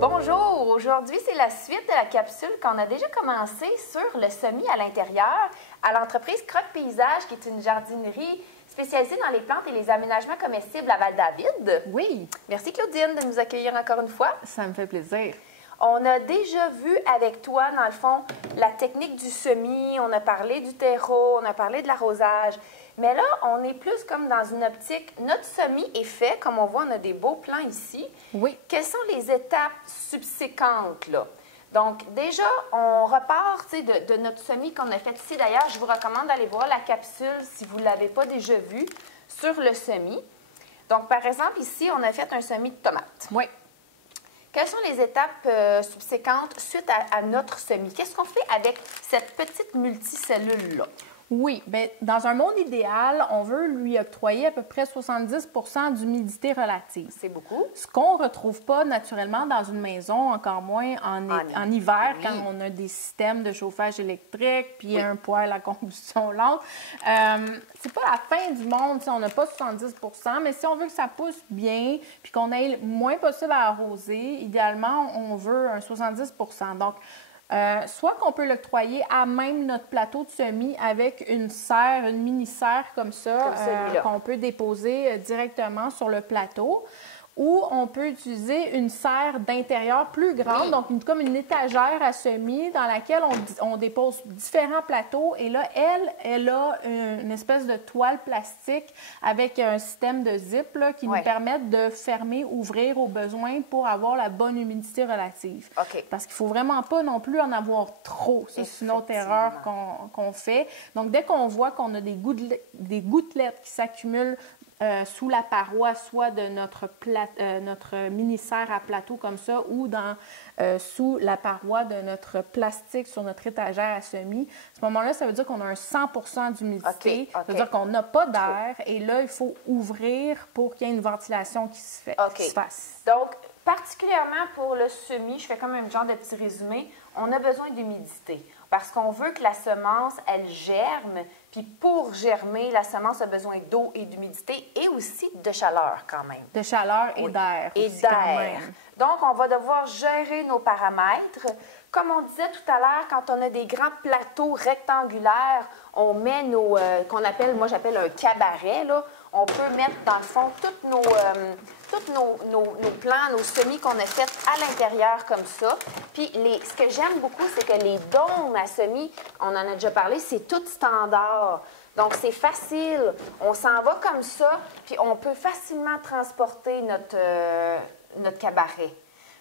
Bonjour! Aujourd'hui, c'est la suite de la capsule qu'on a déjà commencé sur le semis à l'intérieur à l'entreprise Croque Paysage, qui est une jardinerie spécialisée dans les plantes et les aménagements comestibles à Val-David. Oui. Merci Claudine de nous accueillir encore une fois. Ça me fait plaisir. On a déjà vu avec toi, dans le fond, la technique du semis, on a parlé du terreau, on a parlé de l'arrosage. Mais là, on est plus comme dans une optique, notre semis est fait, comme on voit, on a des beaux plants ici. Oui. Quelles sont les étapes subséquentes, là? Donc, déjà, on repart de notre semis qu'on a fait ici. D'ailleurs, je vous recommande d'aller voir la capsule, si vous ne l'avez pas déjà vue, sur le semis. Donc, par exemple, ici, on a fait un semis de tomates. Oui. Quelles sont les étapes subséquentes suite à notre semis? Qu'est-ce qu'on fait avec cette petite multicellule-là? Oui, bien, dans un monde idéal, on veut lui octroyer à peu près 70 d'humidité relative. C'est beaucoup. Ce qu'on ne retrouve pas naturellement dans une maison, encore moins en hiver, oui. quand on a des systèmes de chauffage électrique, puis un poêle à combustion lente. C'est pas la fin du monde si on n'a pas 70 mais si on veut que ça pousse bien, puis qu'on ait le moins possible à arroser, idéalement, on veut un 70 Donc, soit qu'on peut l'octroyer à même notre plateau de semis avec une serre, une mini-serre comme ça, qu'on peut déposer directement sur le plateau. Ou on peut utiliser une serre d'intérieur plus grande, donc comme une étagère à semis dans laquelle on dépose différents plateaux. Et là, elle a une espèce de toile plastique avec un système de zip là, qui nous permet de fermer, ouvrir au besoin pour avoir la bonne humidité relative. Parce qu'il ne faut vraiment pas non plus en avoir trop. Ça, c'est une autre erreur qu'on fait. Donc, dès qu'on voit qu'on a des gouttelettes qui s'accumulent sous la paroi, soit de notre mini-serre à plateau comme ça, ou sous la paroi de notre plastique sur notre étagère à semis. À ce moment-là, ça veut dire qu'on a un 100 d'humidité. Ça veut dire qu'on n'a pas d'air. Et là, il faut ouvrir pour qu'il y ait une ventilation qui se fasse. Donc, particulièrement pour le semis, je fais comme un genre de petit résumé, on a besoin d'humidité parce qu'on veut que la semence, elle germe. Puis pour germer, la semence a besoin d'eau et d'humidité et aussi de chaleur quand même. De chaleur et d'air. Et d'air. Donc, on va devoir gérer nos paramètres. Comme on disait tout à l'heure, quand on a des grands plateaux rectangulaires, on met qu'on appelle, moi j'appelle un cabaret, là. On peut mettre dans le fond tous nos plants, nos semis qu'on a faits à l'intérieur comme ça. Puis ce que j'aime beaucoup, c'est que les dômes à semis, on en a déjà parlé, c'est tout standard. Donc, c'est facile. On s'en va comme ça, puis on peut facilement transporter notre cabaret.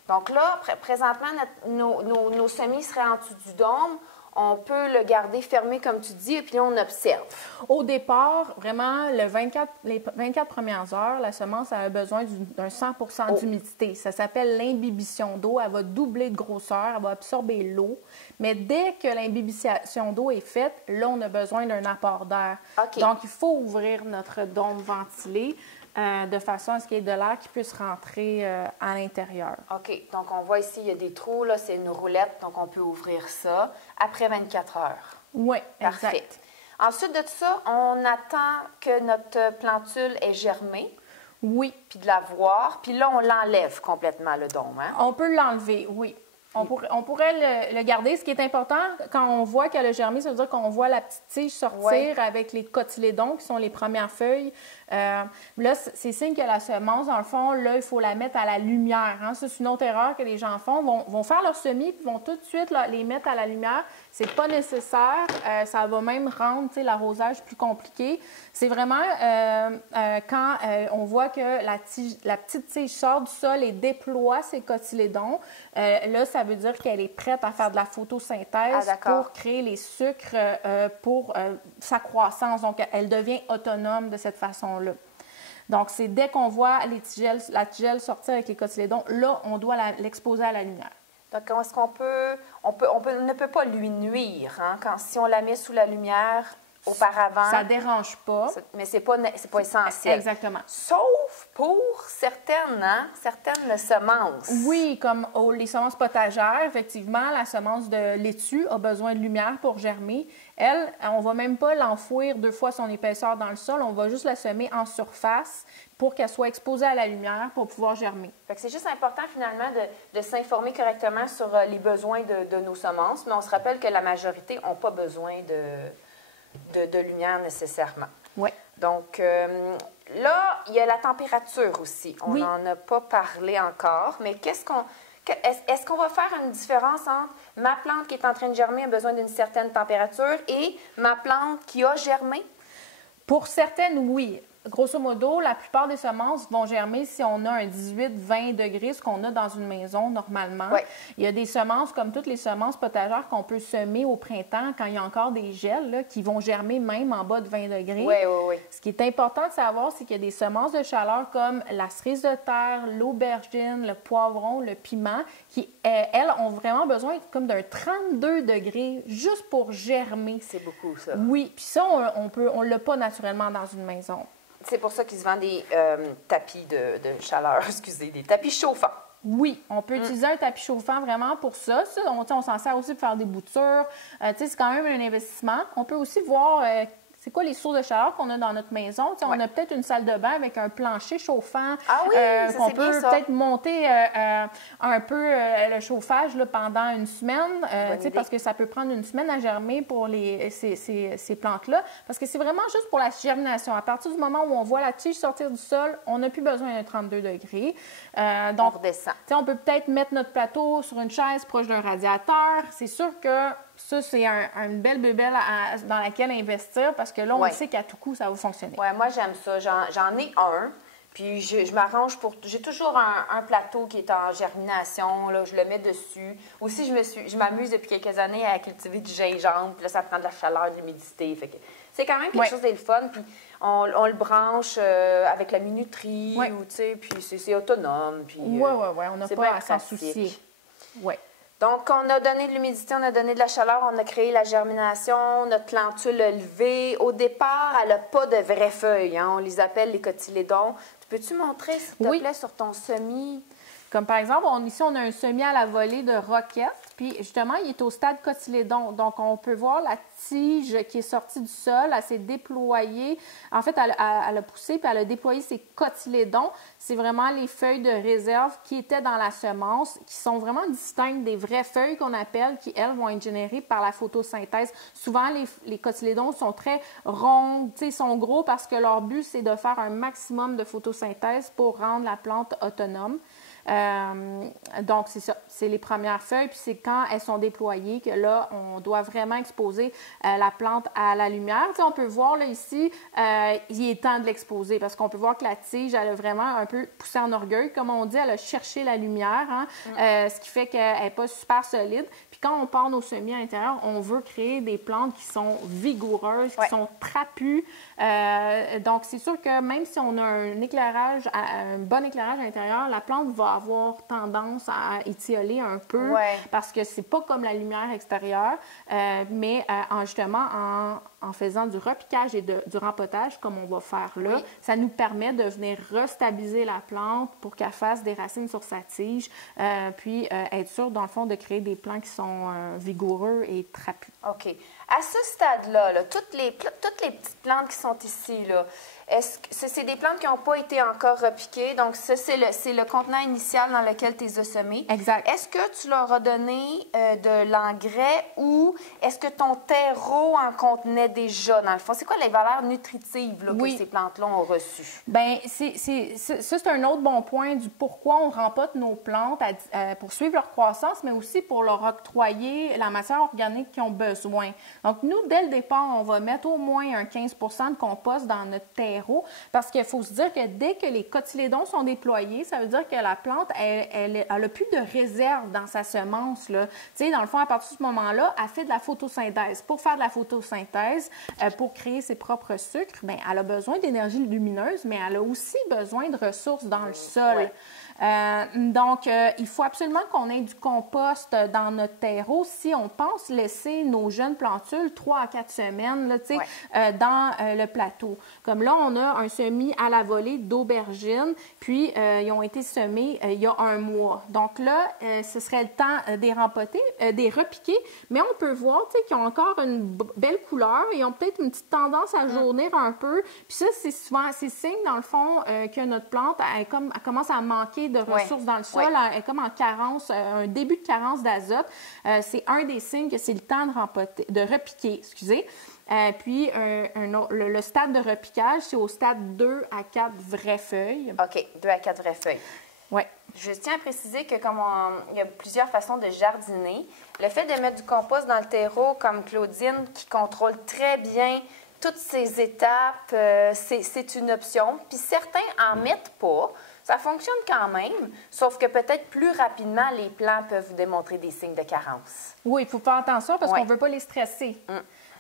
Donc là, présentement, nos semis seraient en dessous du dôme. On peut le garder fermé, comme tu dis, et puis là, on observe. Au départ, vraiment, les 24 premières heures, la semence a besoin d'un 100 d'humidité. Ça s'appelle l'imbibition d'eau. Elle va doubler de grosseur, elle va absorber l'eau. Mais dès que l'imbibition d'eau est faite, là, on a besoin d'un apport d'air. Donc, il faut ouvrir notre dôme ventilé de façon à ce qu'il y ait de l'air qui puisse rentrer à l'intérieur. OK. Donc, on voit ici, il y a des trous, là, c'est une roulette, donc on peut ouvrir ça après 24 heures. Oui, parfait. Exact. Ensuite de ça, on attend que notre plantule ait germé. Oui. Puis de la voir. Puis là, on l'enlève complètement, le dôme, hein? On peut l'enlever, oui. On pourrait le garder. Ce qui est important, quand on voit qu'elle a germé, ça veut dire qu'on voit la petite tige sortir avec les cotylédons, qui sont les premières feuilles. Là, c'est signe que la semence, dans le fond, là, il faut la mettre à la lumière. Hein? Ça, c'est une autre erreur que les gens font. Vont faire leur semis, puis vont tout de suite les mettre à la lumière. C'est pas nécessaire. Ça va même rendre l'arrosage plus compliqué. C'est vraiment quand on voit que la petite tige sort du sol et déploie ses cotylédons. Là, ça veut dire qu'elle est prête à faire de la photosynthèse pour créer les sucres pour sa croissance. Donc, elle devient autonome de cette façon-là. Donc, c'est dès qu'on voit la tigelle sortir avec les cotylédons, là, on doit l'exposer à la lumière. Donc, est-ce qu'on ne peut pas lui nuire, hein? Si on la met sous la lumière auparavant. Ça ne dérange pas. Mais ce n'est pas essentiel. Exactement. Sauf pour certaines semences. Oui, comme les semences potagères, effectivement, la semence de laitue a besoin de lumière pour germer. elle, on va même pas l'enfouir 2 fois son épaisseur dans le sol, on va juste la semer en surface pour qu'elle soit exposée à la lumière pour pouvoir germer. Fait que c'est juste important finalement de s'informer correctement sur les besoins de nos semences, mais on se rappelle que la majorité n'ont pas besoin de lumière nécessairement. Oui. Donc là, il y a la température aussi. On Oui. n'en a pas parlé encore, mais est-ce qu'on va faire une différence entre ma plante qui est en train de germer a besoin d'une certaine température et ma plante qui a germé? Pour certaines, oui. Grosso modo, la plupart des semences vont germer si on a un 18-20 degrés, ce qu'on a dans une maison normalement. Ouais. Il y a des semences, comme toutes les semences potagères, qu'on peut semer au printemps quand il y a encore des gels, là, qui vont germer même en bas de 20 degrés. Oui, oui, oui. Ce qui est important de savoir, c'est qu'il y a des semences de chaleur comme la cerise de terre, l'aubergine, le poivron, le piment, qui, elles, ont vraiment besoin comme d'un 32 degrés juste pour germer. C'est beaucoup, ça. Oui, puis ça, on l'a pas naturellement dans une maison. C'est pour ça qu'ils se vendent des tapis de chaleur, excusez, des tapis chauffants. Oui, on peut utiliser un tapis chauffant vraiment pour ça. On s'en sert aussi pour faire des boutures. C'est quand même un investissement. On peut aussi voir c'est quoi les sources de chaleur qu'on a dans notre maison. On a peut-être une salle de bain avec un plancher chauffant. Ah oui, ça, qu'on c'est bien peut ça. peut-être monter un peu le chauffage là, pendant une semaine, parce que ça peut prendre une semaine à germer pour ces plantes-là. Parce que c'est vraiment juste pour la germination. À partir du moment où on voit la tige sortir du sol, on n'a plus besoin d'un 32 degrés. Donc, on redescend. On peut peut-être mettre notre plateau sur une chaise proche d'un radiateur. C'est sûr que ça, c'est une belle bébelle dans laquelle investir parce que là, on sait qu'à tout coup, ça va fonctionner. Oui, moi, j'aime ça. J'en ai un. Puis, je m'arrange pour... J'ai toujours un plateau qui est en germination. Là, je le mets dessus. Aussi, je m'amuse depuis quelques années à cultiver du gingembre. Puis là, ça prend de la chaleur, de l'humidité. Fait que c'est quand même quelque chose de le fun. Puis, on le branche avec la minuterie. Ou, puis, c'est autonome. Oui. On n'a pas à s'en soucier. Oui. Donc, on a donné de l'humidité, on a donné de la chaleur, on a créé la germination, notre plantule a levé. Au départ, elle n'a pas de vraies feuilles. Hein? On les appelle les cotylédons. Peux-tu montrer, s'il te plaît, sur ton semis? Comme par exemple, ici, on a un semis à la volée de roquette. Puis justement, il est au stade cotylédon. Donc, on peut voir la tige qui est sortie du sol. Elle s'est déployée. En fait, elle a poussé puis elle a déployé ses cotylédons. C'est vraiment les feuilles de réserve qui étaient dans la semence, qui sont vraiment distinctes des vraies feuilles qu'on appelle, qui, elles, vont être générées par la photosynthèse. Souvent, les cotylédons sont très ronds, ils sont gros parce que leur but, c'est de faire un maximum de photosynthèse pour rendre la plante autonome. Donc, c'est ça. C'est les premières feuilles, puis c'est quand elles sont déployées que là, on doit vraiment exposer la plante à la lumière. On peut voir là ici, il est temps de l'exposer parce qu'on peut voir que la tige, elle a vraiment un peu poussé en orgueil. Comme on dit, elle a cherché la lumière, ce qui fait qu'elle n'est pas super solide. Puis quand on part nos semis à l'intérieur, on veut créer des plantes qui sont vigoureuses, qui sont trapues. Donc, c'est sûr que même si on a un bon éclairage à l'intérieur, la plante va avoir tendance à étioler un peu parce que c'est pas comme la lumière extérieure, mais justement en faisant du repiquage et du rempotage comme on va faire là, ça nous permet de venir restabiliser la plante pour qu'elle fasse des racines sur sa tige, puis être sûr dans le fond de créer des plants qui sont vigoureux et trapus. OK. À ce stade-là, toutes les petites plantes qui sont ici, là, est-ce que c'est des plantes qui n'ont pas été encore repiquées? Donc, ça, c'est le contenant initial dans lequel tu les as semées. Exact. Est-ce que tu leur as donné de l'engrais ou est-ce que ton terreau en contenait déjà, dans le fond? C'est quoi les valeurs nutritives là, que ces plantes-là ont reçues? Bien, c'est un autre bon point du pourquoi on rempote nos plantes pour suivre leur croissance, mais aussi pour leur octroyer la matière organique qu'ils ont besoin. Donc, nous, dès le départ, on va mettre au moins un 15 de compost dans notre terreau parce qu'il faut se dire que dès que les cotylédons sont déployés, ça veut dire que la plante, elle a plus de réserve dans sa semence, là. Tu sais, dans le fond, à partir de ce moment-là, elle fait de la photosynthèse. Pour faire de la photosynthèse, pour créer ses propres sucres, bien, elle a besoin d'énergie lumineuse, mais elle a aussi besoin de ressources dans le sol. Donc, il faut absolument qu'on ait du compost dans notre terreau si on pense laisser nos jeunes plantules 3 à 4 semaines là, dans le plateau. Comme là, on a un semis à la volée d'aubergines, puis ils ont été semés il y a un mois. Donc là, ce serait le temps des rempoter, des repiquer, mais on peut voir qu'ils ont encore une belle couleur, ils ont peut-être une petite tendance à jaunir un peu, puis ça, c'est souvent, c'est signe dans le fond que notre plante, elle commence à manquer de ressources dans le sol, elle est comme en carence, un début de carence d'azote. C'est un des signes que c'est le temps de repiquer, excusez. Puis, le stade de repiquage, c'est au stade 2 à 4 vraies feuilles. OK, 2 à 4 vraies feuilles. Oui. Je tiens à préciser que comme il y a plusieurs façons de jardiner, le fait de mettre du compost dans le terreau, comme Claudine, qui contrôle très bien toutes ces étapes, c'est une option. Puis certains en mettent pas. Ça fonctionne quand même, sauf que peut-être plus rapidement, les plants peuvent démontrer des signes de carence. Oui, il faut faire attention parce qu'on ne veut pas les stresser.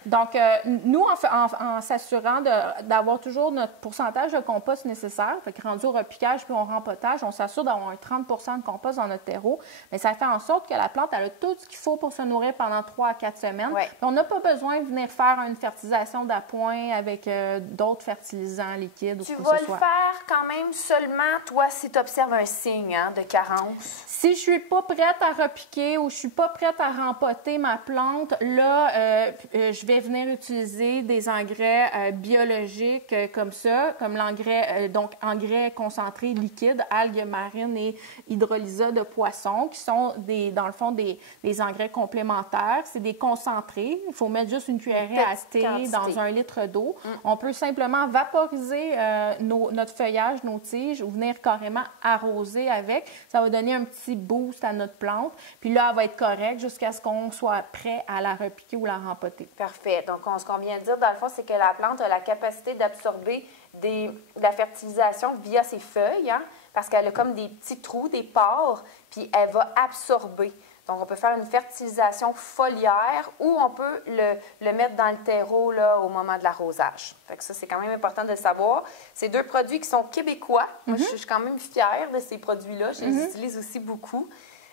Donc, nous, en s'assurant d'avoir toujours notre pourcentage de compost nécessaire, fait que rendu au repiquage puis au rempotage, on s'assure d'avoir un 30 de compost dans notre terreau, mais ça fait en sorte que la plante elle a tout ce qu'il faut pour se nourrir pendant 3 à 4 semaines. Ouais. Puis on n'a pas besoin de venir faire une fertilisation d'appoint avec d'autres fertilisants liquides ou ce que ce soit. Tu vas le faire quand même seulement, toi, si tu observes un signe de carence. Si je suis pas prête à repiquer ou je suis pas prête à rempoter ma plante, là, je vais venir utiliser des engrais biologiques comme ça, comme l'engrais, donc engrais concentrés liquides, algues marines et hydrolysat de poisson, qui sont dans le fond des engrais complémentaires. C'est des concentrés. Il faut mettre juste une cuillerée à thé dans 1 litre d'eau. On peut simplement vaporiser notre feuillage, nos tiges, ou venir carrément arroser avec. Ça va donner un petit boost à notre plante. Puis là, elle va être correcte jusqu'à ce qu'on soit prêt à la repiquer ou la rempoter. Parfait. Donc, ce qu'on vient de dire, dans le fond, c'est que la plante a la capacité d'absorber de la fertilisation via ses feuilles, parce qu'elle a comme des petits trous, des pores, puis elle va absorber. Donc, on peut faire une fertilisation foliaire ou on peut le mettre dans le terreau là, au moment de l'arrosage. Fait que ça, c'est quand même important de le savoir. C'est 2 produits qui sont québécois. Moi, je suis quand même fière de ces produits-là. Je les utilise aussi beaucoup.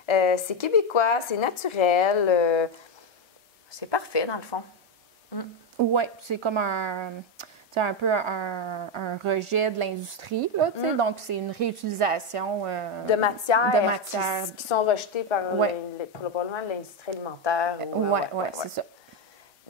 C'est québécois, c'est naturel. C'est parfait, dans le fond. Oui, c'est comme un peu un rejet de l'industrie, là, donc c'est une réutilisation de matières qui sont rejetées par probablement l'industrie alimentaire. Oui, c'est ça.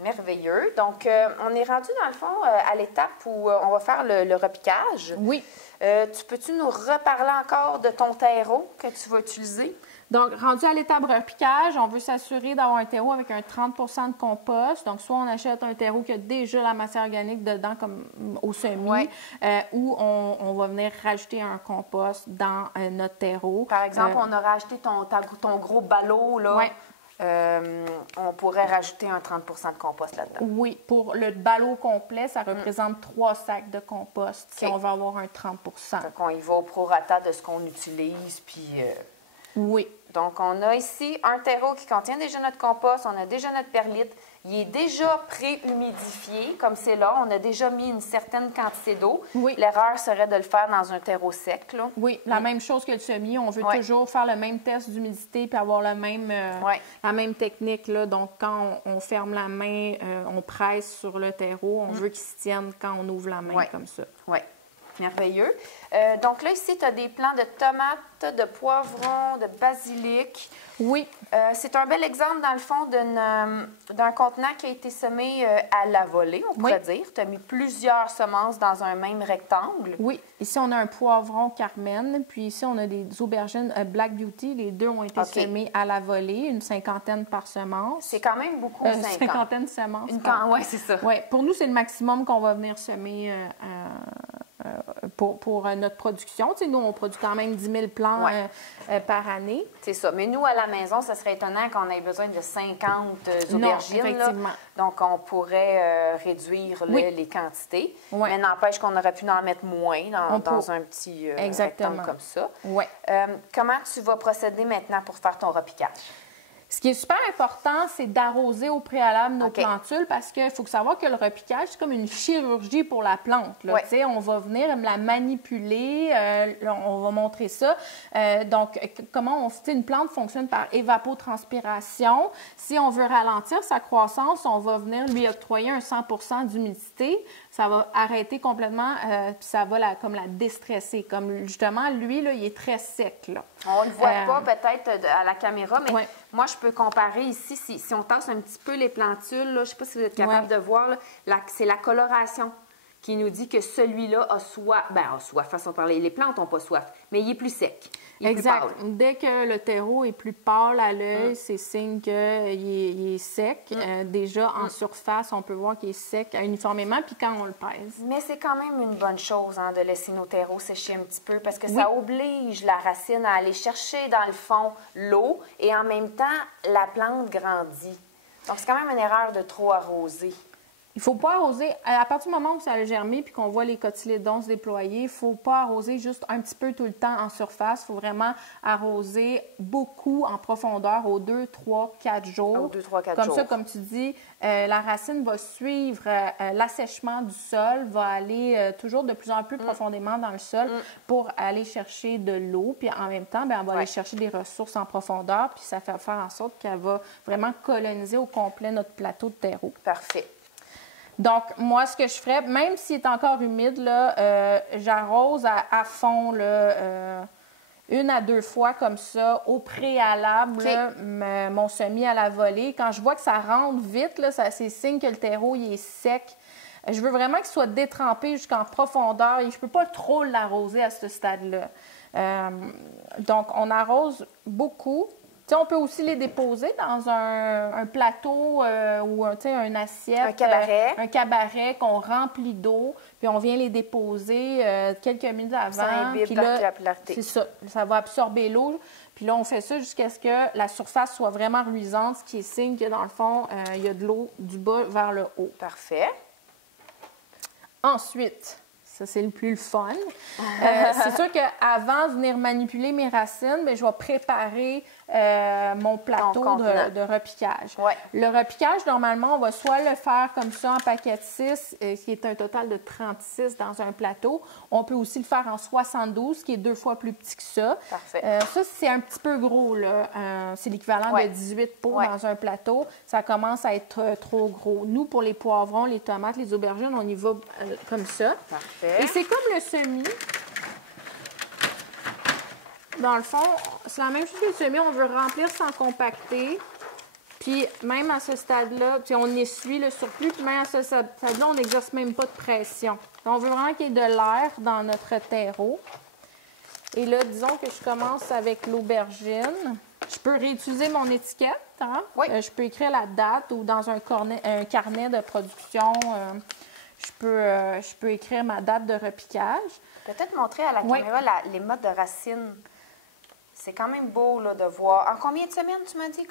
Merveilleux. Donc, on est rendu, dans le fond, à l'étape où on va faire le repiquage. Oui. Peux-tu nous reparler encore de ton terreau que tu vas utiliser? Donc, rendu à l'étape repiquage, on veut s'assurer d'avoir un terreau avec un 30 de compost. Donc, soit on achète un terreau qui a déjà la matière organique dedans, comme au semis, ou on va venir rajouter un compost dans notre terreau. Par exemple, on a rajouté ton gros ballot, là. Oui. On pourrait rajouter un 30 de compost là-dedans. Oui, pour le ballot complet, ça représente 3 sacs de compost si on va avoir un 30 Donc, on y va au prorata de ce qu'on utilise, puis... Oui. Donc, on a ici un terreau qui contient déjà notre compost, on a déjà notre perlite. Il est déjà pré-humidifié, comme c'est là. On a déjà mis une certaine quantité d'eau. Oui. L'erreur serait de le faire dans un terreau sec, là. Oui, la même chose que le semis. On veut toujours faire le même test d'humidité puis avoir la même technique, là. Donc, quand on ferme la main, on presse sur le terreau. On veut qu'il se tienne quand on ouvre la main comme ça. Oui. Merveilleux. Donc là, ici, tu as des plants de tomates, de poivrons, de basilic. Oui. C'est un bel exemple, dans le fond, d'un contenant qui a été semé à la volée, on pourrait dire. Tu as mis plusieurs semences dans un même rectangle. Oui. Ici, on a un poivron Carmen, puis ici, on a des aubergines Black Beauty. Les deux ont été semés à la volée, une 50aine par semence. C'est quand même beaucoup, 50aine de semences. Oui, c'est ça. Oui. Pour nous, c'est le maximum qu'on va venir semer pour notre production. Tu sais, nous, on produit quand même 10 000 plants par année. C'est ça. Mais nous, à la maison, ça serait étonnant qu'on ait besoin de 50 aubergines. Non, effectivement. Là. Donc, on pourrait réduire les quantités. Oui. Mais n'empêche qu'on aurait pu en mettre moins dans un petit rectangle comme ça. Oui. Comment tu vas procéder maintenant pour faire ton repiquage? Ce qui est super important, c'est d'arroser au préalable nos OK. plantules parce qu'il faut savoir que le repiquage, c'est comme une chirurgie pour la plante. Là. Ouais. Tu sais, on va venir la manipuler, on va montrer ça. Donc, comment une plante fonctionne par évapotranspiration. Si on veut ralentir sa croissance, on va venir lui octroyer un 100% d'humidité. Ça va arrêter complètement, puis ça va comme la déstresser. Comme justement, lui, là, il est très sec. Là. On ne le voit pas peut-être à la caméra, mais Ouais. moi, je peux comparer ici, si on tasse un petit peu les plantules, là, je ne sais pas si vous êtes capable de voir, là, c'est la coloration qui nous dit que celui-là a soif. Bien, a soif, façon de parler. Les plantes n'ont pas soif, mais il est plus sec. Il est Exact. plus pâle. Dès que le terreau est plus pâle à l'œil, c'est signe qu'il est sec. Déjà, en surface, on peut voir qu'il est sec uniformément, puis quand on le pèse. Mais c'est quand même une bonne chose de laisser nos terreaux sécher un petit peu parce que ça oblige la racine à aller chercher dans le fond l'eau et en même temps, la plante grandit. Donc, c'est quand même une erreur de trop arroser. Il ne faut pas arroser, à partir du moment où ça a germé puis qu'on voit les cotylédons se déployer, il ne faut pas arroser juste un petit peu tout le temps en surface. Il faut vraiment arroser beaucoup en profondeur aux 2, 3, 4 jours. Aux 2, 3, 4 comme jours. ça, comme tu dis, la racine va suivre l'assèchement du sol, va aller toujours de plus en plus profondément dans le sol pour aller chercher de l'eau. Puis en même temps, on va aller chercher des ressources en profondeur. Puis ça fait faire en sorte qu'elle va vraiment coloniser au complet notre plateau de terreau. Parfait. Donc, moi, ce que je ferais, même s'il est encore humide, là, j'arrose à fond, là, 1 à 2 fois comme ça, au préalable, là, mon semis à la volée. Quand je vois que ça rentre vite, là, c'est signe que le terreau il est sec. Je veux vraiment qu'il soit détrempé jusqu'en profondeur et je ne peux pas trop l'arroser à ce stade-là. Donc, on arrose beaucoup. T'sais, on peut aussi les déposer dans un plateau ou une assiette. Un cabaret. Un cabaret qu'on remplit d'eau, puis on vient les déposer quelques minutes avant. Ça imbibe puis la là, clarté. c'est ça. Ça va absorber l'eau. Puis là, on fait ça jusqu'à ce que la surface soit vraiment luisante, ce qui est signe que, dans le fond, il y a de l'eau du bas vers le haut. Parfait. Ensuite, ça, c'est le plus le fun. C'est sûr qu'avant de venir manipuler mes racines, je vais préparer mon plateau de repiquage. Ouais. Le repiquage, normalement, on va soit le faire comme ça en paquet de 6, qui est un total de 36 dans un plateau. On peut aussi le faire en 72, qui est 2 fois plus petit que ça. Parfait. Ça, c'est un petit peu gros, là. C'est l'équivalent de 18 pots dans un plateau. Ça commence à être trop gros. Nous, pour les poivrons, les tomates, les aubergines, on y va comme ça. Parfait. Et c'est comme le semis. Dans le fond, c'est la même chose que le semis. On veut remplir sans compacter. Puis même à ce stade-là, on essuie le surplus. Puis même à ce stade-là, on n'exerce même pas de pression. Donc, on veut vraiment qu'il y ait de l'air dans notre terreau. Et là, disons que je commence avec l'aubergine. Je peux réutiliser mon étiquette. Hein? Oui. Je peux écrire la date ou dans un carnet de production. Je peux écrire ma date de repiquage. Peut-être montrer à la caméra les modes de racines. C'est quand même beau là, de voir. En combien de semaines, tu m'as dit?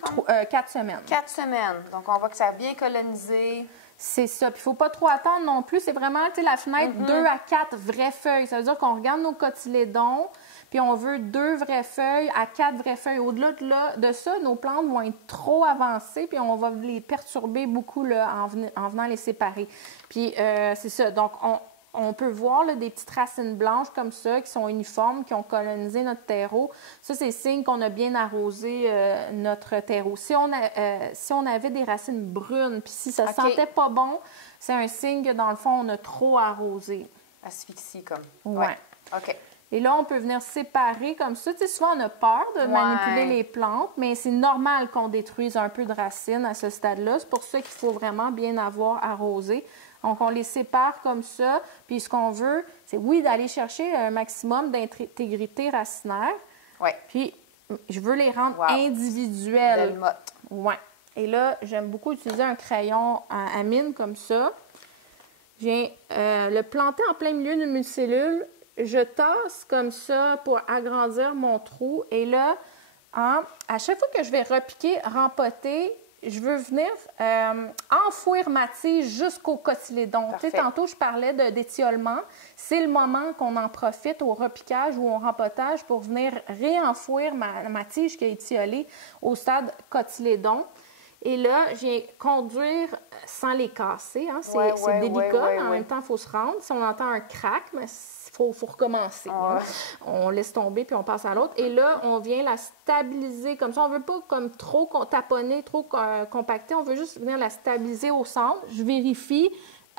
4 semaines. 4 semaines. Donc, on voit que ça a bien colonisé. C'est ça. Puis, il ne faut pas trop attendre non plus. C'est vraiment la fenêtre 2 à 4 vraies feuilles. Ça veut dire qu'on regarde nos cotylédons, puis on veut 2 vraies feuilles à 4 vraies feuilles. Au-delà de ça, nos plantes vont être trop avancées, puis on va les perturber beaucoup là, en venant les séparer. Puis, c'est ça. Donc, on peut voir là, des petites racines blanches comme ça qui sont uniformes, qui ont colonisé notre terreau. Ça, c'est signe qu'on a bien arrosé notre terreau. Si on avait des racines brunes, puis si ça sentait pas bon, c'est un signe que, dans le fond, on a trop arrosé. Asphyxie, comme. Ouais. OK. Et là, on peut venir séparer comme ça. Tu sais, souvent, on a peur de manipuler les plantes, mais c'est normal qu'on détruise un peu de racines à ce stade-là. C'est pour ça qu'il faut vraiment bien avoir arrosé. Donc, on les sépare comme ça. Puis, ce qu'on veut, c'est, d'aller chercher un maximum d'intégrité racinaire. Oui. Puis, je veux les rendre individuels. Belle motte. Oui. Et là, j'aime beaucoup utiliser un crayon à mine comme ça. Je viens le planter en plein milieu d'une multicellule. Je tasse comme ça pour agrandir mon trou. Et là, à chaque fois que je vais repiquer, rempoter, je veux venir enfouir ma tige jusqu'au cotylédon. Tu sais, tantôt, je parlais d'étiolement. C'est le moment qu'on en profite au repiquage ou au rempotage pour venir réenfouir ma tige qui a étiolé au stade cotylédon. Et là, je viens conduire sans les casser. Hein. C'est délicat, mais en même temps, il faut se rendre. Si on entend un crack, mais faut recommencer. Hein. On laisse tomber, puis on passe à l'autre. Et là, on vient la stabiliser comme ça. On ne veut pas comme trop taponner, trop compacter. On veut juste venir la stabiliser au centre. Je vérifie.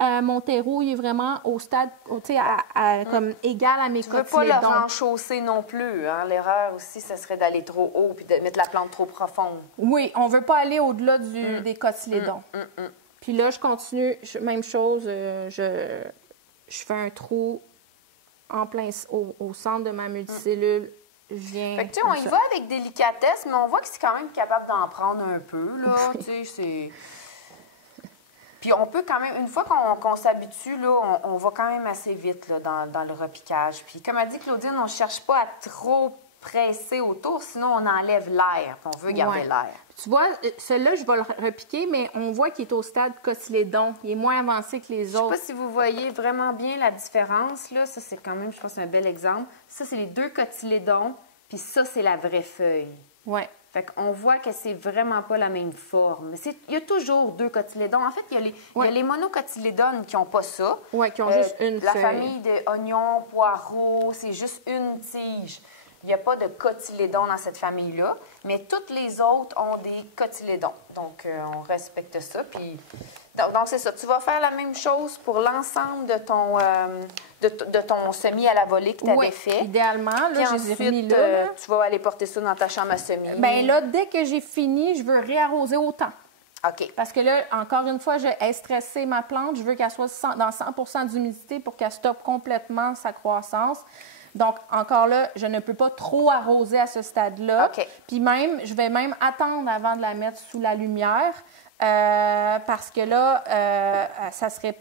Mon terreau, il est vraiment au stade, comme égal à mes cotylédons. Tu ne veux pas le renchausser non plus. Hein? L'erreur aussi, ce serait d'aller trop haut puis de mettre la plante trop profonde. Oui, on ne veut pas aller au-delà des cotylédons. Puis là, je continue, même chose, je fais un trou en plein au centre de ma multicellule. Je viens. Fait que, tu sais, on y va avec délicatesse, mais on voit que c'est quand même capable d'en prendre un peu, là. Tu sais, c'est. Puis on peut quand même, une fois qu'on s'habitue, là, on va quand même assez vite là, dans le repiquage. Puis comme a dit Claudine, on ne cherche pas à trop presser autour, sinon on enlève l'air. On veut garder l'air. Tu vois, celui-là, je vais le repiquer, mais on voit qu'il est au stade cotylédon. Il est moins avancé que les autres. Je ne sais pas si vous voyez vraiment bien la différence. Là. Ça, c'est quand même, je pense, un bel exemple. Ça, c'est les 2 cotylédons, puis ça, c'est la vraie feuille. Oui. Fait qu'on voit que c'est vraiment pas la même forme. Il y a toujours 2 cotylédons. En fait, il y a les monocotylédones qui n'ont pas ça. Oui, qui ont juste une feuille. La famille de oignons, poireaux, c'est juste une tige. Il n'y a pas de cotylédons dans cette famille-là, mais toutes les autres ont des cotylédons. Donc, on respecte ça. Puis, donc c'est ça. Tu vas faire la même chose pour l'ensemble de ton semis à la volée que tu avais fait. Idéalement. Là, puis ensuite, tu vas aller porter ça dans ta chambre à semis. Bien là, dès que j'ai fini, je veux réarroser autant. OK. Parce que là, encore une fois, j'ai stressé ma plante. Je veux qu'elle soit dans 100 d'humidité pour qu'elle stoppe complètement sa croissance. Donc, encore là, je ne peux pas trop arroser à ce stade-là. OK. Puis même, je vais même attendre avant de la mettre sous la lumière parce que là, ça serait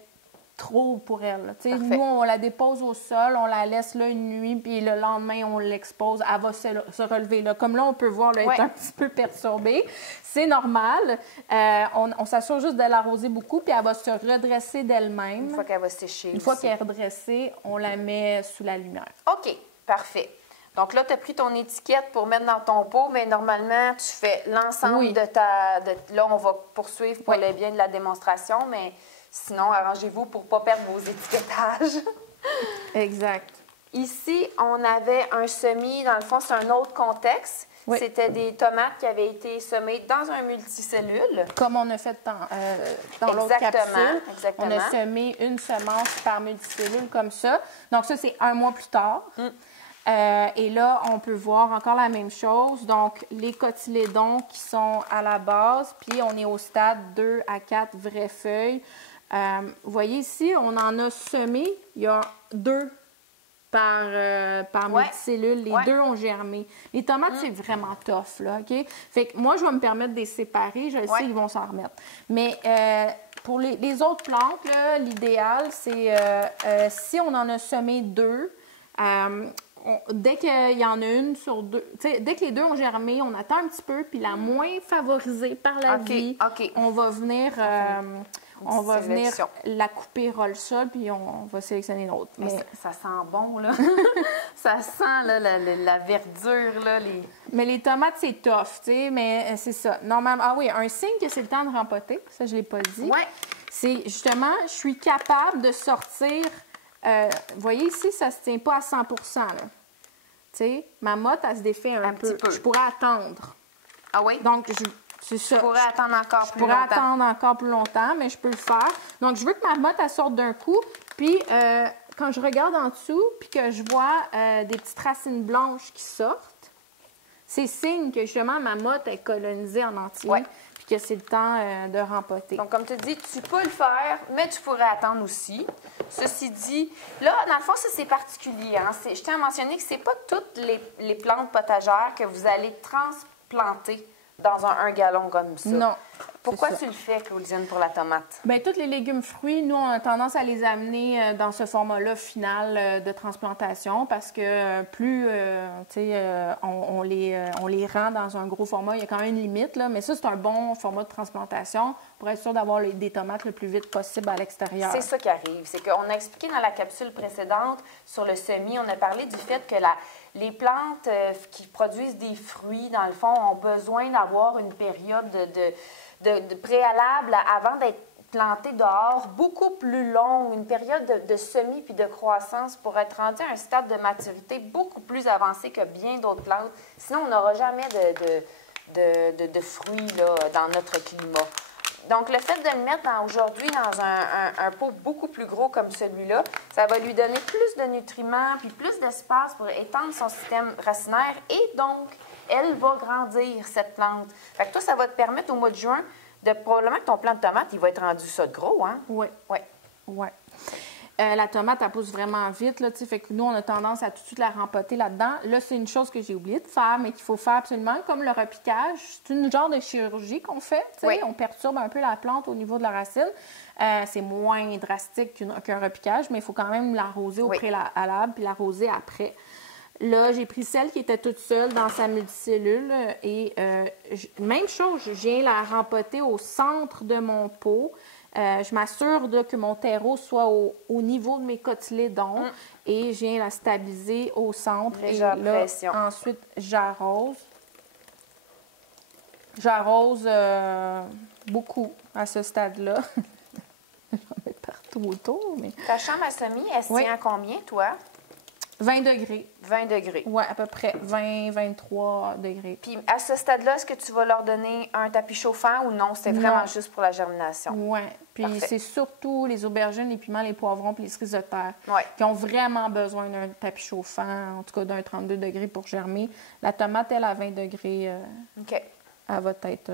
trop pour elle. Nous, on la dépose au sol, on la laisse là une nuit, puis le lendemain, on l'expose. Elle va se relever là. Comme là, on peut voir, là, elle est un petit peu perturbée. C'est normal. On s'assure juste de l'arroser beaucoup, puis elle va se redresser d'elle-même. Une fois qu'elle va sécher. Une fois qu'elle est redressée, on la met sous la lumière. OK, parfait. Donc là, tu as pris ton étiquette pour mettre dans ton pot, mais normalement, tu fais l'ensemble de ta... Là, on va poursuivre pour le bien de la démonstration, mais... Sinon, arrangez-vous pour ne pas perdre vos étiquetages. Exact. Ici, on avait un semis, dans le fond, c'est un autre contexte. Oui. C'était des tomates qui avaient été semées dans un multicellule. Comme on a fait dans l'autre capsule. Exactement. On a semé une semence par multicellule comme ça. Donc ça, c'est 1 mois plus tard. Et là, on peut voir encore la même chose. Donc, les cotylédons qui sont à la base, puis on est au stade 2 à 4 vraies feuilles. Vous voyez ici, on en a semé. Il y a 2 par multicellule. Les 2 ont germé. Les tomates, c'est vraiment tough, là, OK? Fait que moi, je vais me permettre de les séparer. Je sais qu'ils vont s'en remettre. Mais pour les autres plantes, l'idéal, c'est si on en a semé 2, dès qu'il y en a une sur 2, dès que les 2 ont germé, on attend un petit peu, puis la moins favorisée par la vie, on va venir... on va venir la couper roll-sol, puis on va sélectionner l'autre. Mais ça sent bon, là. Ça sent là, la verdure, là. Mais les tomates, c'est tough, tu sais, mais c'est ça. Normalement, un signe que c'est le temps de rempoter, ça, je ne l'ai pas dit. Oui. C'est justement, je suis capable de sortir... vous voyez ici, ça ne se tient pas à 100 là. Tu sais, ma motte, elle se défait un peu. Je pourrais attendre. Ah oui? Donc, c'est ça. Je pourrais attendre encore plus longtemps. Je pourrais attendre encore plus longtemps, mais je peux le faire. Donc, je veux que ma motte, elle sorte d'un coup. Puis, quand je regarde en dessous, puis que je vois des petites racines blanches qui sortent, c'est signe que, justement, ma motte est colonisée en entier. Oui. Puis que c'est le temps de rempoter. Donc, comme tu dis, tu peux le faire, mais tu pourrais attendre aussi. Ceci dit, là, dans le fond, ça, c'est particulier. Hein? Je tiens à mentionner que ce n'est pas toutes les plantes potagères que vous allez transplanter dans un gallon comme ça. Non. Pourquoi tu le fais, Claudine, pour la tomate? Bien, tous les légumes fruits, nous, on a tendance à les amener dans ce format-là final de transplantation parce que plus on les rend dans un gros format, il y a quand même une limite, là, mais ça, c'est un bon format de transplantation pour être sûr d'avoir des tomates le plus vite possible à l'extérieur. C'est ça qui arrive. C'est qu'on a expliqué dans la capsule précédente sur le semis, on a parlé du fait que les plantes qui produisent des fruits, dans le fond, ont besoin d'avoir une période de préalable avant d'être plantées dehors, beaucoup plus longue, une période de semis puis de croissance pour être rendu à un stade de maturité beaucoup plus avancé que bien d'autres plantes. Sinon, on n'aura jamais de fruits là, dans notre climat. Donc, le fait de le mettre aujourd'hui dans un pot beaucoup plus gros comme celui-là, ça va lui donner plus de nutriments puis plus d'espace pour étendre son système racinaire et donc, elle va grandir, cette plante. Fait que toi, ça va te permettre au mois de juin probablement que ton plant de tomate, il va être rendu ça de gros, hein? Oui. Oui. Oui. La tomate, elle pousse vraiment vite, là, fait que nous, on a tendance à tout de suite la rempoter là-dedans. Là, c'est une chose que j'ai oublié de faire, mais qu'il faut faire absolument, comme le repiquage. C'est une genre de chirurgie qu'on fait, oui. On perturbe un peu la plante au niveau de la racine. C'est moins drastique qu'un repiquage, mais il faut quand même l'arroser au préalable puis l'arroser après. Là, j'ai pris celle qui était toute seule dans sa multicellule et même chose, je viens la rempoter au centre de mon pot. Je m'assure que mon terreau soit au niveau de mes cotylédons et je viens la stabiliser au centre. Légère pression. Ensuite, j'arrose. J'arrose beaucoup à ce stade-là. Je vais en mettre partout autour. Mais... Ta chambre à semis, elle se tient à combien, toi? 20 degrés. 20 degrés. Oui, à peu près 20-23 degrés. Puis à ce stade-là, est-ce que tu vas leur donner un tapis chauffant ou non? C'est vraiment juste pour la germination? Oui. Puis c'est surtout les aubergines, les piments, les poivrons puis les cerises de terre qui ont vraiment besoin d'un tapis chauffant, en tout cas d'un 32 degrés pour germer. La tomate, elle, à 20 degrés, elle va être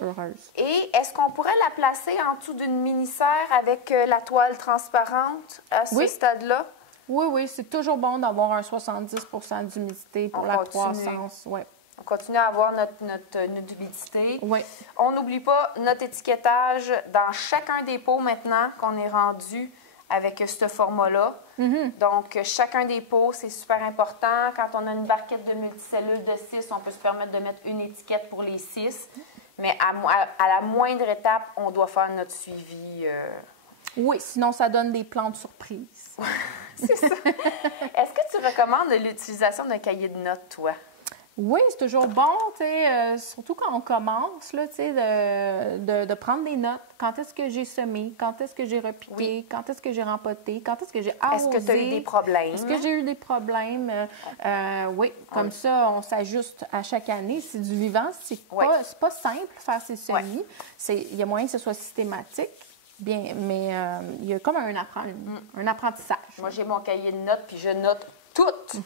heureuse. Et est-ce qu'on pourrait la placer en dessous d'une mini-serre avec la toile transparente à ce stade-là? Oui, oui, c'est toujours bon d'avoir un 70 d'humidité pour la croissance. Ouais. On continue à avoir notre humidité. Oui. On n'oublie pas notre étiquetage dans chacun des pots maintenant qu'on est rendu avec ce format-là. Donc, chacun des pots, c'est super important. Quand on a une barquette de multicellules de 6, on peut se permettre de mettre une étiquette pour les 6. Mais à la moindre étape, on doit faire notre suivi. Oui, sinon ça donne des plantes surprises. C'est ça. Est-ce que tu recommandes l'utilisation d'un cahier de notes, toi? Oui, c'est toujours bon, surtout quand on commence, là, de prendre des notes. Quand est-ce que j'ai semé? Quand est-ce que j'ai repiqué? Quand est-ce que j'ai rempoté? Quand est-ce que j'ai arrosé? Est-ce que tu as eu des problèmes? Est-ce que j'ai eu des problèmes? Oui, comme ça, on s'ajuste à chaque année. C'est du vivant. C'est pas simple faire ces semis. Il y a moyen que ce soit systématique. Bien, mais il y a comme un apprentissage. Moi, j'ai mon cahier de notes, puis je note toutes.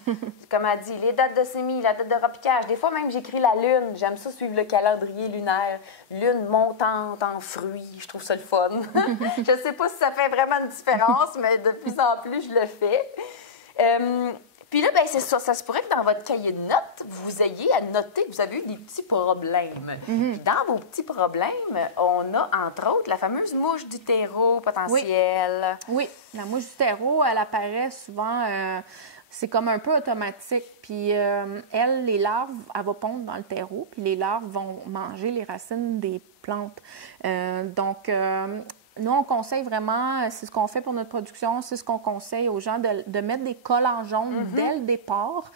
Comme elle dit, les dates de semis, la date de repiquage. Des fois, même, j'écris la lune. J'aime ça suivre le calendrier lunaire. Lune montante en fruits. Je trouve ça le fun. Je ne sais pas si ça fait vraiment une différence, mais de plus en plus, je le fais. Puis là, c'est ça. Ça se pourrait que dans votre cahier de notes, vous ayez à noter que vous avez eu des petits problèmes. Puis dans vos petits problèmes, on a, entre autres, la fameuse mouche du terreau potentielle. Oui, la mouche du terreau, elle apparaît souvent... c'est comme un peu automatique. Puis elle, les larves, elle va pondre dans le terreau, puis les larves vont manger les racines des plantes. Donc, nous, on conseille vraiment, c'est ce qu'on fait pour notre production, c'est ce qu'on conseille aux gens de mettre des collants jaunes dès le départ.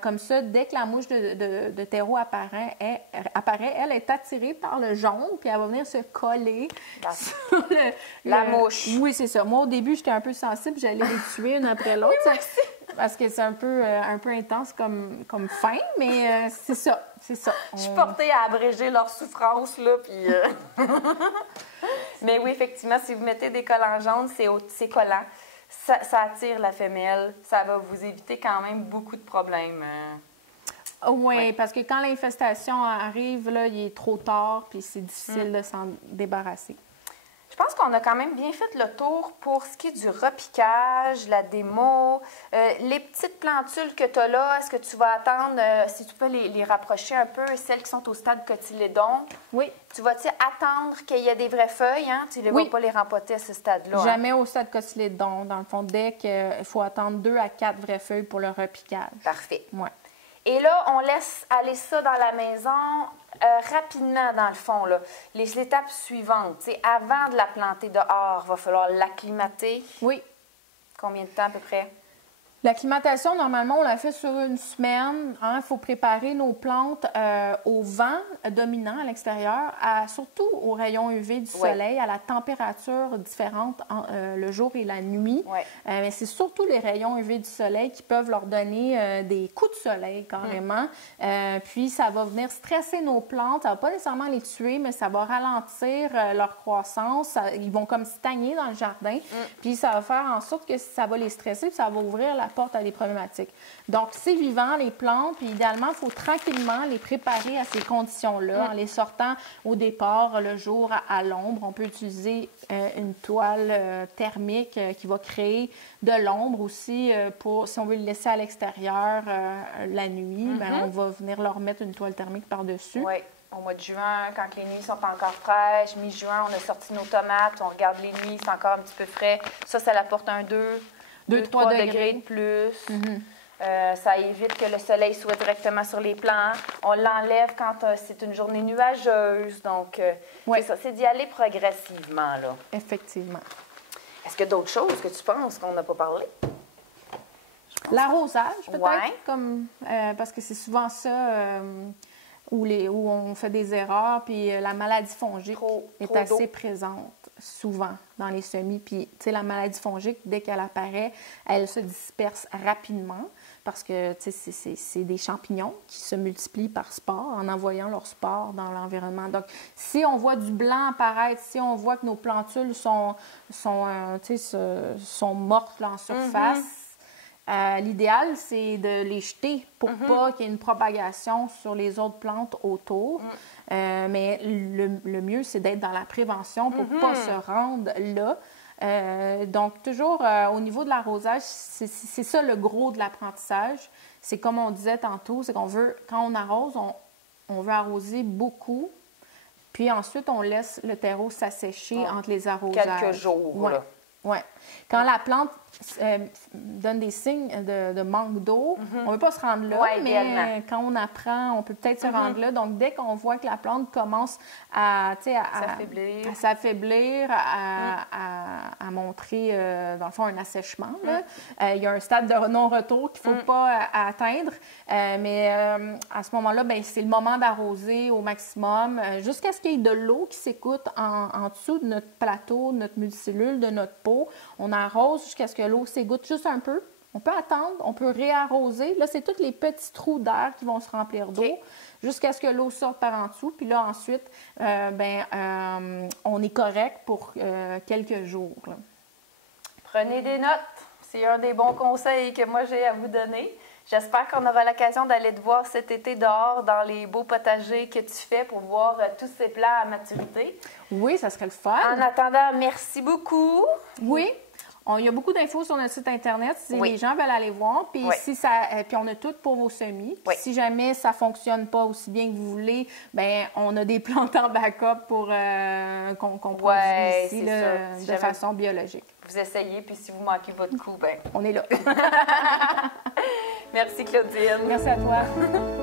Comme ça, dès que la mouche de terreau apparaît, elle est attirée par le jaune, puis elle va venir se coller sur la mouche. Oui, c'est ça. Moi, au début, j'étais un peu sensible, j'allais les tuer une après l'autre. Oui, parce que c'est un peu intense comme fin, mais c'est ça. C'est ça. Je suis portée à abréger leur souffrance, là, puis... Mais oui, effectivement, si vous mettez des collants jaunes, c'est collant. Ça attire la femelle. Ça va vous éviter quand même beaucoup de problèmes. Oui, parce que quand l'infestation arrive, là, il est trop tard, puis c'est difficile de s'en débarrasser. Je pense qu'on a quand même bien fait le tour pour ce qui est du repiquage, la démo. Les petites plantules que tu as là, est-ce que tu vas attendre, si tu peux les rapprocher un peu, celles qui sont au stade cotylédon? Oui. Tu vas-tu attendre qu'il y ait des vraies feuilles, hein? Tu ne vas pas les rempoter à ce stade-là? Jamais au stade cotylédon. Dans le fond, dès qu'il faut attendre 2 à 4 vraies feuilles pour le repiquage. Parfait. Ouais. Et là, on laisse aller ça dans la maison rapidement, dans le fond. Là. Les étapes suivantes, avant de la planter dehors, il va falloir l'acclimater. Oui. Combien de temps à peu près? L'acclimatation, normalement, on la fait sur une semaine. Il faut préparer nos plantes au vent dominant à l'extérieur, surtout aux rayons UV du soleil, à la température différente le jour et la nuit. Ouais. Mais c'est surtout les rayons UV du soleil qui peuvent leur donner des coups de soleil carrément. Puis ça va venir stresser nos plantes. Ça ne va pas nécessairement les tuer, mais ça va ralentir leur croissance. Ils vont comme stagner dans le jardin. Puis ça va faire en sorte que ça va les stresser, puis ça va ouvrir la porte à des problématiques. Donc, c'est vivant, les plantes, puis idéalement, il faut tranquillement les préparer à ces conditions-là en les sortant au départ le jour à l'ombre. On peut utiliser une toile thermique qui va créer de l'ombre aussi pour, si on veut le laisser à l'extérieur la nuit, on va venir leur mettre une toile thermique par-dessus. Oui. Au mois de juin, quand les nuits sont encore fraîches, mi-juin, on a sorti nos tomates, on regarde les nuits, c'est encore un petit peu frais. Ça apporte un 2-3 degrés de plus. Ça évite que le soleil soit directement sur les plants. On l'enlève quand c'est une journée nuageuse. Donc, c'est ça, c'est d'y aller progressivement. Là. Effectivement. Est-ce qu'il y a d'autres choses que tu penses qu'on n'a pas parlé? L'arrosage, peut-être, Ouais. parce que c'est souvent ça où on fait des erreurs, puis la maladie fongique est assez présente souvent dans les semis. Puis, tu sais, la maladie fongique, dès qu'elle apparaît, elle se disperse rapidement parce que, tu sais, c'est des champignons qui se multiplient par spores en envoyant leurs spores dans l'environnement. Donc, si on voit du blanc apparaître, si on voit que nos plantules sont mortes là, en surface, l'idéal, c'est de les jeter pour pas qu'il y ait une propagation sur les autres plantes autour. Mais le mieux, c'est d'être dans la prévention pour pas se rendre là. Donc, toujours au niveau de l'arrosage, c'est ça le gros de l'apprentissage. C'est comme on disait tantôt, c'est qu'on veut, quand on arrose, on veut arroser beaucoup. Puis ensuite, on laisse le terreau s'assécher entre les arrosages. Quelques jours, là. Oui. Quand la plante donne des signes de manque d'eau, on ne veut pas se rendre là, mais quand on apprend, on peut peut-être se rendre là. Donc, dès qu'on voit que la plante commence à s'affaiblir, à montrer, dans le fond, un assèchement, là, il y a un stade de non-retour qu'il ne faut pas atteindre. Mais à ce moment-là, c'est le moment d'arroser au maximum jusqu'à ce qu'il y ait de l'eau qui s'écoute en dessous de notre plateau, de notre multicellule, de notre pot. On arrose jusqu'à ce que l'eau s'égoutte juste un peu. On peut attendre, on peut réarroser. Là, c'est tous les petits trous d'air qui vont se remplir d'eau jusqu'à ce que l'eau sorte par en dessous. Puis là, ensuite, on est correct pour quelques jours. Là. Prenez des notes. C'est un des bons conseils que moi, j'ai à vous donner. J'espère qu'on aura l'occasion d'aller te voir cet été dehors dans les beaux potagers que tu fais pour voir tous ces plants à maturité. Oui, ça serait le fun. En attendant, merci beaucoup. Oui. Il y a beaucoup d'infos sur notre site Internet si les gens veulent aller voir. Puis puis on a tout pour vos semis. Puis si jamais ça ne fonctionne pas aussi bien que vous voulez, on a des plantes en backup pour qu'on produise ici de façon biologique. Vous essayez, puis si vous manquez votre coup, on est là. Merci Claudine. Merci à toi.